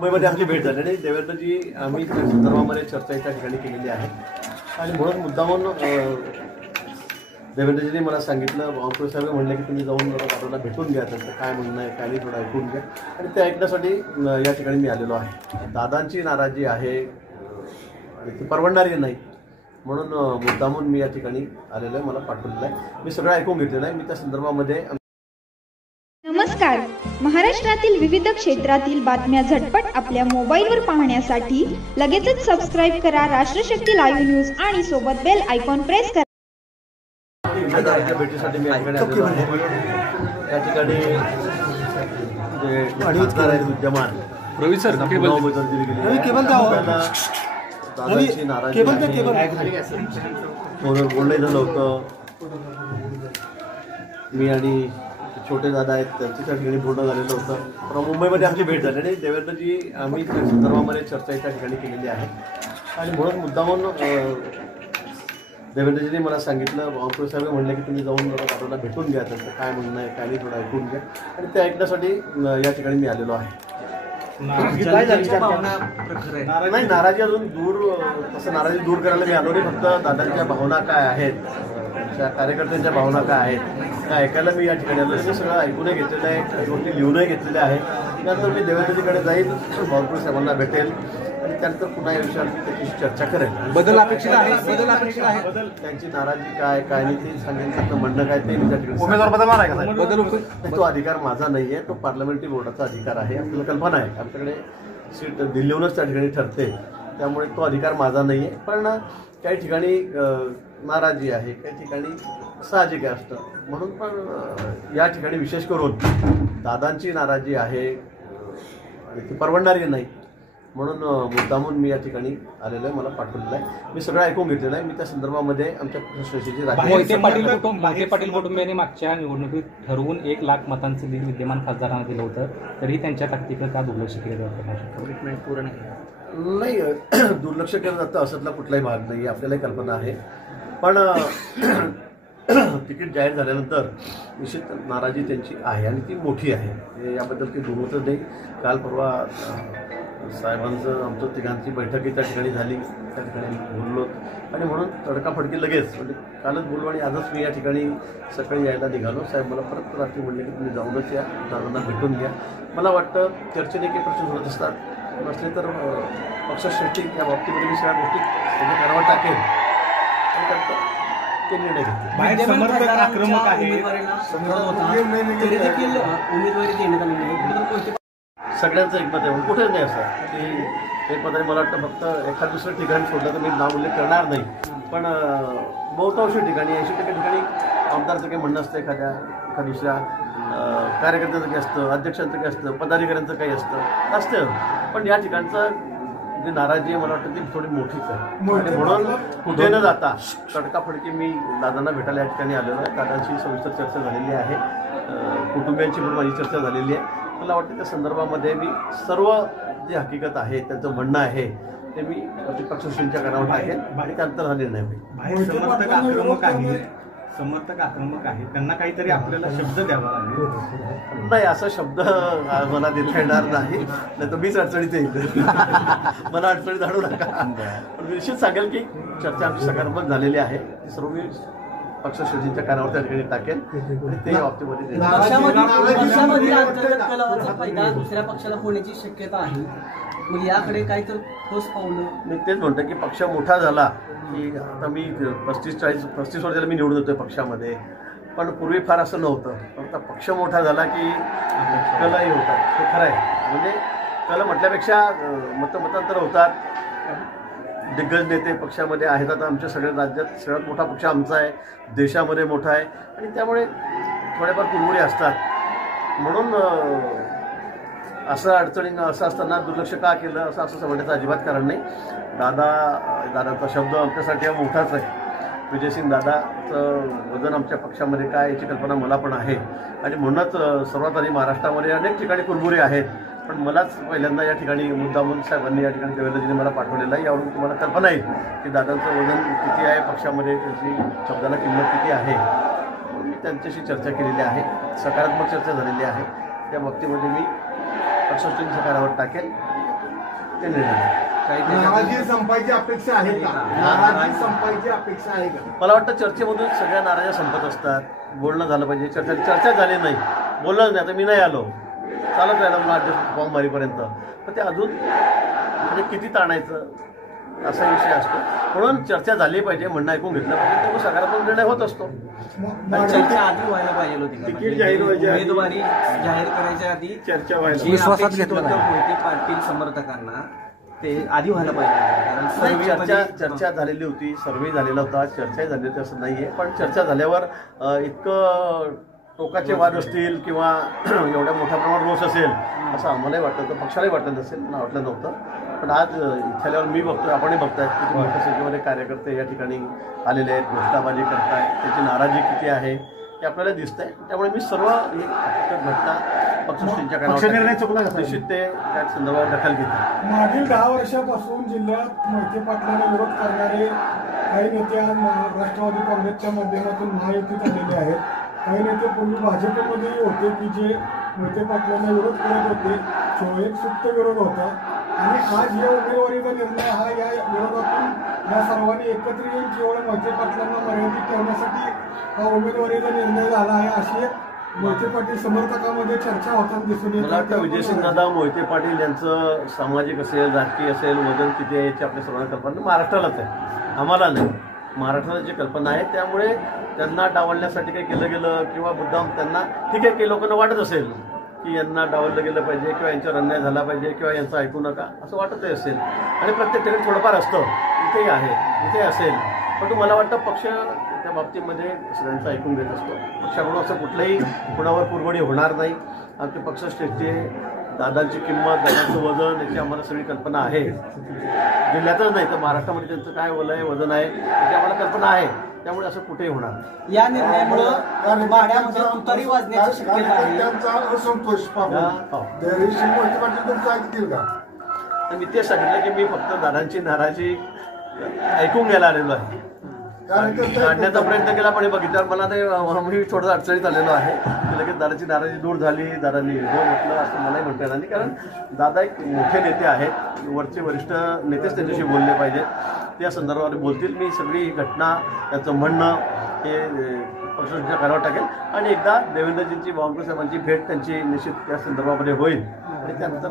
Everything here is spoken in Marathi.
मुंबईमध्ये आमची भेट झाली आणि देवेंद्रजी आम्ही त्या संदर्भामध्ये चर्चा त्या ठिकाणी केलेली आहे आणि म्हणून मुद्दामून देवेंद्रजींनी मला सांगितलं, बावनकुळे साहेब म्हणले की तुम्ही जाऊन दादाला भेटून घ्या, त्यांचं काय म्हणणं आहे काय नाही थोडं ऐकून घ्या आणि ते ऐकण्यासाठी या ठिकाणी मी आलेलो आहे. दादांची नाराजी आहे आणि ती परवडणारी नाही म्हणून मुद्दामून मी या ठिकाणी आलेलो आहे, मला पाठवलेलं आहे. मी सगळं ऐकून घेतलेलं आहे. मी त्या संदर्भामध्ये नमस्कार. महाराष्ट्रातील विविध क्षेत्रातील बातम्या झटपट आपल्या मोबाईलवर पाहण्यासाठी लगेचच सबस्क्राईब करा राष्ट्रशक्ती लाईव्ह न्यूज आणि सोबत बेल आयकॉन प्रेस करा. भेटीसाठी मी आलेलो आहे. या ठिकाणी जे खासदार आहेत विद्यमान रवी सर दादांची नाराजी बोलणं झालं होतं. मी आणि छोटे दादा आहेत त्यांच्या ठिकाणी बोलणं झालेलं होतं. तर मुंबईमध्ये आमची भेट झाली आणि देवेंद्रजी आम्ही त्या संदर्भामध्ये चर्चा त्या ठिकाणी केलेली आहे आणि म्हणून मुद्दामून देवेंद्रजींनी मला सांगितलं, बावनकुळे साहेब म्हणले की तुम्ही जाऊन दादाला भेटून घ्या, त्यांचं काय म्हणणं आहे काय नाही थोडं ऐकून घ्या आणि ते ऐकण्यासाठी या ठिकाणी मी आलेलो आहे. नाही, नाराजी अजून तसं नाराजी दूर करायला मी आलो नाही. फक्त दादांच्या भावना काय आहेत, त्या कार्यकर्त्यांच्या भावना काय आहेत त्या ऐकायला मी या ठिकाणी आलो. ते सगळं ऐकूनही घेतलेलं आहे, काही गोष्टी लिहूनही घेतलेल्या आहे. त्यानंतर मी देवेंद्रजीकडे जाईल, बावनकुळे साहेबांना भेटेल आणि त्यानंतर पुन्हा या विषयावर त्याची चर्चा करेल. बदल अपेक्षित आहे. त्यांची नाराजी काय काय नाही ते सांगेल, त्याचं म्हणणं काय ते मी त्या ठिकाणी उमेदवार बदल तो अधिकार माझा नाही आहे, तो पार्लमेंटरी बोर्डाचा अधिकार आहे. आपल्याला कल्पना आहे आमच्याकडे सीट दिल्लीहूनच त्या ठिकाणी ठरते, त्यामुळे तो अधिकार माझा नाही आहे. पण काही ठिकाणी नाराजी आहे, काही ठिकाणी साहजिक असतं. म्हणून पण या ठिकाणी विशेष करून दादांची नाराजी आहे आणि ती परवडणारी नाही म्हणून मुद्दामून मी या ठिकाणी आलेलो आहे, मला पाठवलेलं आहे. मी सगळं ऐकून घेतलेलं आहे. मी त्या संदर्भामध्ये आमच्या पक्षश्रेष्ठीची मोहिते पाटील कुटुंबियांनी मागच्या निवडणुकीत ठरवून 1 लाख मतांचं बिल विद्यमान खासदारांना दिलं होतं, तरी त्यांच्या ताकदीकडे का दुर्लक्ष केलं जातं? ट्रीटमेंट पूर्ण नाही, दुर्लक्ष केलं जातं असतला कुठलाही भाग नाही, आपल्यालाही कल्पना आहे. पण तिकीट जाहीर झाल्यानंतर निश्चित नाराजी त्यांची आहे आणि ती मोठी आहे, याबद्दल ती दुमतच नाही. काल परवा साहेबांचं आमचं तिघांची बैठकही त्या ठिकाणी झाली, त्या ठिकाणी बोललो आणि म्हणून तडकाफडकी लगेच म्हणजे कालच बोललो आणि आजच मी या ठिकाणी सकाळी यायला निघालो. साहेब मला परत रात्री म्हणले की तुम्ही जाऊनच या, दादांना भेटून घ्या. मला वाटतं चर्चेने काही प्रश्न होत असतात, नसले तर पक्षश्रेष्ठी या बाबतीमध्ये मी सगळ्या गोष्टी करावा टाकेल आणि त्यात ते निर्णय घेतले. आक्रमक आहे, सगळ्यांचं एकमत आहे म्हणून कुठेच नाही असं की एकमताने. मला वाटतं फक्त एखाद दुसरं ठिकाण सोडलं तर मी नाव उल्लेख करणार नाही, पण बहुतांश ठिकाणी 80% ठिकाणी आमदारचं काही म्हणणं असतं, एखाद्या दुसऱ्या कार्यकर्त्याचं काही असतं, अध्यक्षांचं काही असतं, पदाधिकाऱ्यांचं काही असतं. पण या ठिकाणचं जी नाराजी आहे मला वाटतं ती थोडी मोठीच आहे आणि म्हणून कुठे न जाता तडकाफडकी मी दादांना भेटायला या ठिकाणी आलेलो आहे. दादांची सविस्तर चर्चा झालेली आहे, कुटुंबियांची पण माझी चर्चा झालेली आहे. मला वाटतं त्या संदर्भामध्ये मी सर्व जी हकीकत आहे त्यांचं म्हणणं आहे ते मी पक्षश्रेष्ठींच्या कानावर टाकेन आणि त्यानंतर हा निर्णय होईल. समर्थक आक्रमक आहे, त्यांना काहीतरी आपल्याला शब्द द्यावा लागेल. नाही, असा शब्द मला देता येणार नाही, तर मीच अडचणीत येईल. मला अडचणीत आणू नका. पण निश्चित सांगेल की चर्चा आमची सकारात्मक झालेली आहे, ती सर्व मी पक्षश्रेष्ठींच्या कानावर त्या ठिकाणी टाकेल आणि ते बाबतीमध्ये दुसऱ्या पक्षाला होण्याची शक्यता आहे. मग याकडे काय तर ठोस पावलं. मी तेच म्हणतो की पक्ष मोठा झाला की आता मी 35-40 वर्षाला मी निवडून येतोय पक्षामध्ये, पण पूर्वी फार असं नव्हतं. फक्त पक्ष मोठा झाला की कलही होतात, हे खरं आहे. म्हणजे कल म्हटल्यापेक्षा मतांतर होतात. दिग्गज नेते पक्षामध्ये आहेत. आता आमच्या सगळ्या राज्यात सगळ्यात मोठा पक्ष आमचा आहे, देशामध्ये मोठा आहे आणि त्यामुळे थोडेफार कुरमुरे असतात. म्हणून असं अडचणीनं असं असताना दुर्लक्ष का केलं असं म्हणण्याचं अजिबात कारण नाही. दादांचा शब्द आमच्यासाठी हा मोठाच आहे. विजयसिंग दादाचं वजन आमच्या पक्षामध्ये काय याची कल्पना मला पण आहे आणि म्हणूनच सर्वात आधी महाराष्ट्रामध्ये अनेक ठिकाणी कुरमुरे आहेत. पण मलाच पहिल्यांदा या ठिकाणी मुद्दामून साहेबांनी या ठिकाणी देवेंद्रजींनी मला पाठवलेलं आहे. यावरून तुम्हाला कल्पना येईल की दादांचं वजन किती आहे पक्षामध्ये, त्यांची शब्दाला किंमत किती आहे. मी त्यांच्याशी चर्चा केलेली आहे, सकारात्मक चर्चा झालेली आहे. त्या बाबतीमध्ये मी पक्षश्रेष्ठींच्या कार्यावर टाकेल ते निर्णय. नाराजी संपायची अपेक्षा आहे का? नाराजी संपायची अपेक्षा आहे का? मला वाटतं चर्चेमधून सगळ्या नाराज्या संपत असतात. बोलणं झालं पाहिजे. चर्चा झाली नाही, बोललं नाही, आता मी नाही आलो, चालत राहिलं मला फॉर्म भरीपर्यंत, पण ते अजून म्हणजे किती ताणायचं असा विषय असतो. म्हणून चर्चा झाली पाहिजे, म्हणणं ऐकून घेतलं पाहिजे, तेव्हा सकारात्मक निर्णय होत असतो. आणि चर्चा आधी व्हायला पाहिजे होती. तिकीट जाहीर व्हायच्या आधी, उमेदवारी जाहीर करायच्या आधी चर्चा व्हायला जे अपेक्षित होतं मोहिते पाटील समर्थकांना ते आधी व्हायला पाहिजे. कारण नाही, सर्व्हेमध्ये- चर्चा झालेली होती, सर्व्हे झालेला होता, चर्चाही झाली होती असं नाही आहे. पण चर्चा झाल्यावर इतकं टोकाचे वाद असतील किंवा एवढ्या मोठ्या प्रमाणात रोष असेल असं आम्हालाही वाटलं होतं, पक्षालाही वाटत असेल, मला वाटलं नव्हतं. पण आज इथे आल्यावर मी बघतोय, आपणही बघताय किती मोठ्या संख्येमध्ये कार्यकर्ते या ठिकाणी आलेले आहेत, घोषणाबाजी करतायत, त्याची नाराजी किती आहे हे आपल्याला दिसतंय. त्यामुळे मी सर्व ही घटना पक्षश्रेष्ठींच्या निर्णय चुकला कानावर निश्चित ते त्या संदर्भात दखल घेतील. मागील 10 वर्षापासून जिल्ह्यात मोहिते पाटलांना विरोध करणारे काही नेते आज राष्ट्रवादी काँग्रेसच्या माध्यमातून महायुतीत आलेले आहेत. काही नेते पूर्वी भाजपमध्येही होते की जे मोहिते पाटलांना विरोध करत होते. तो एक सुप्त विरोध होता आणि आज या उमेदवारीचा निर्णय हा या विरोधातून या सर्वांनी एकत्र येऊन केवळ मोहिते पाटलांना मर्यादित ठेवण्यासाठी हा उमेदवारीचा निर्णय झाला आहे अशी मोहिते पाटील समर्थकांमध्ये चर्चा होताना दिसून येत मला वाटतं विजयसिंहदादा मोहिते पाटील यांचं सामाजिक असेल, राजकीय असेल, वजन किती आहे याची आपल्या सर्वांना कल्पना महाराष्ट्रालाच आहे, आम्हाला नाही. महाराष्ट्राला जी कल्पना आहे त्यामुळे त्यांना डावलण्यासाठी काही केलं गेलं किंवा मुद्दाम त्यांना ठीक आहे, काही लोकांना वाटत असेल की यांना डावललं गेलं पाहिजे किंवा यांच्यावर अन्याय झाला पाहिजे किंवा यांचं ऐकू नका असं वाटतही असेल. आणि प्रत्येक ठिकाणी थोडंफार असतं, इथेही आहे, इथे असेल. पण मला वाटतं पक्ष त्या बाबतीमध्ये सगळ्यांचं ऐकून घेत असतो. पक्षाकडून असं कुठलंही कुणावर कुरघोडी होणार नाही. आमचे पक्षश्रेष्ठी, दादांची किंमत, दादांचं वजन याची आम्हाला सगळी कल्पना आहे. जिल्ह्यातच नाही तर महाराष्ट्रामध्ये त्यांचं काय वजन आहे याची आम्हाला कल्पना आहे. त्यामुळे असं कुठेही होणार नाही. या निर्णयामुळं माड्यामध्ये तुतारी वाजण्याची शक्यता आहे. त्यांचा असंतोष पाहून त्या दिवशी मोहिते पाटील तुमचं ऐकतील का? तर मी ते सांगितलं की मी फक्त दादांची नाराजी ऐकून घ्यायला आलेलो आहे. काढण्याचा प्रयत्न केला पण हे बघितल्यावर मला ते मी थोडंसं अडचणीत आलेलो आहे. लगेच दादाची नाराजी दूर झाली, दादांनी हो म्हटलं असं मलाही म्हणता येणार नाही. कारण दादा एक मोठे नेते आहेत, वरचे वरिष्ठ नेतेच त्यांच्याशी बोलले पाहिजेत, त्या संदर्भात बोलतील. मी सगळी घटना त्याचं म्हणणं हे पक्षाच्या कानावर टाकेल आणि एकदा देवेंद्रजींची, बावनकुळे साहेबांची भेट त्यांची निश्चित त्या संदर्भामध्ये होईल आणि त्यानंतर